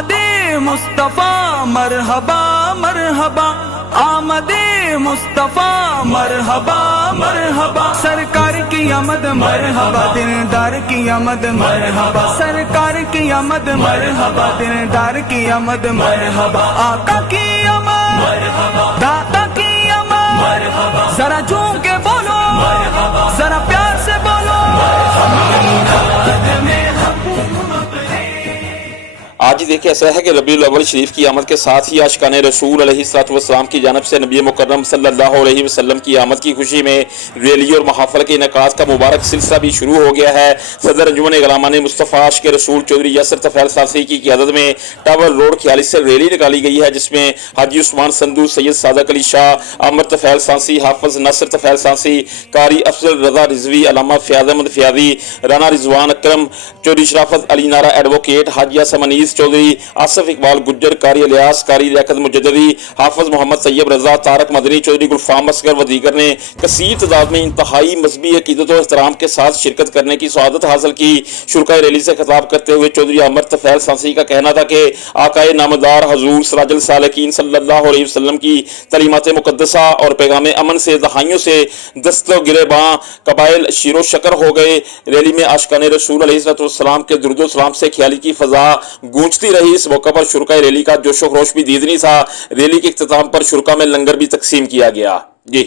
آمد مصطفیٰ مرحبا مرحبا، آمد مصطفیٰ مرحبا مرحبا، سرکار کی آمد مرحبا، دلدار کی آمد مرحبا، سرکار کی آمد مرحبا، دلدار کی آمد مرحبا، آقا کی آمد مرحبا، داتا کی آمد مرحبا، ذرا جھوم کے بولو مرحبا، ذرا پیار سے بولو آج دیکھیں ایسا ہے کہ ربیع الاول شریف کی آمد کے ساتھ ہی عاشقان رسول علیہ الصلوۃ والسلام کی جانب سے نبی مکرم صلی اللہ علیہ وسلم کی آمد کی خوشی میں ریلی اور محافل کے انعقاد کا مبارک سلسلہ بھی شروع ہو گیا ہے۔ صدر انجمن غلامان مصطفیٰ عاشق رسول چودھری یاسر طفیل صافی کی قیادت میں ٹاور روڈ کھیالی سے ریلی نکالی گئی ہے، جس میں حاجی عثمان سندھو، سید صادق علی شاہ، عامر طفیل صافی، حافظ ناصر طفیل صافی، قاری افضل رضا رضوی، علامہ فیاض احمد فیاضی، رانا رضوان اکرم، چودھری شرافت علی نارا ایڈوکیٹ، حاجیہ سمنیز چودھری، آصف اقبال گجر، قاری الیاس، قاری لیاقت مجددی، حافظ محمد طیب رضا، طارق مدنی، چودھری گلفام اصغر و دیگر نے کثیر تعداد میں انتہائی مذہبی عقیدت و احترام کے ساتھ شرکت کرنے کی سعادت حاصل کی۔ شرکاء ریلی سے خطاب کرتے ہوئے چودھری عامر طفیل صافی کا کہنا تھا کہ آقائے نامدار حضور سراج السالکین صلی اللہ علیہ وسلم کی تعلیمات مقدسہ اور پیغام امن سے دہائیوں سے دست و گریباں قبائل شیر و شکر ہو گئے۔ ریلی میں عاشقان رسول علیہ السلام کے درود و سلام سے کھیالی کی فضا گونجتی رہی۔ اس موقع پر شرکاء ریلی کا جوش و خروش بھی دیدنی تھا۔ ریلی کے اختتام پر شرکاء میں لنگر بھی تقسیم کیا گیا۔ جی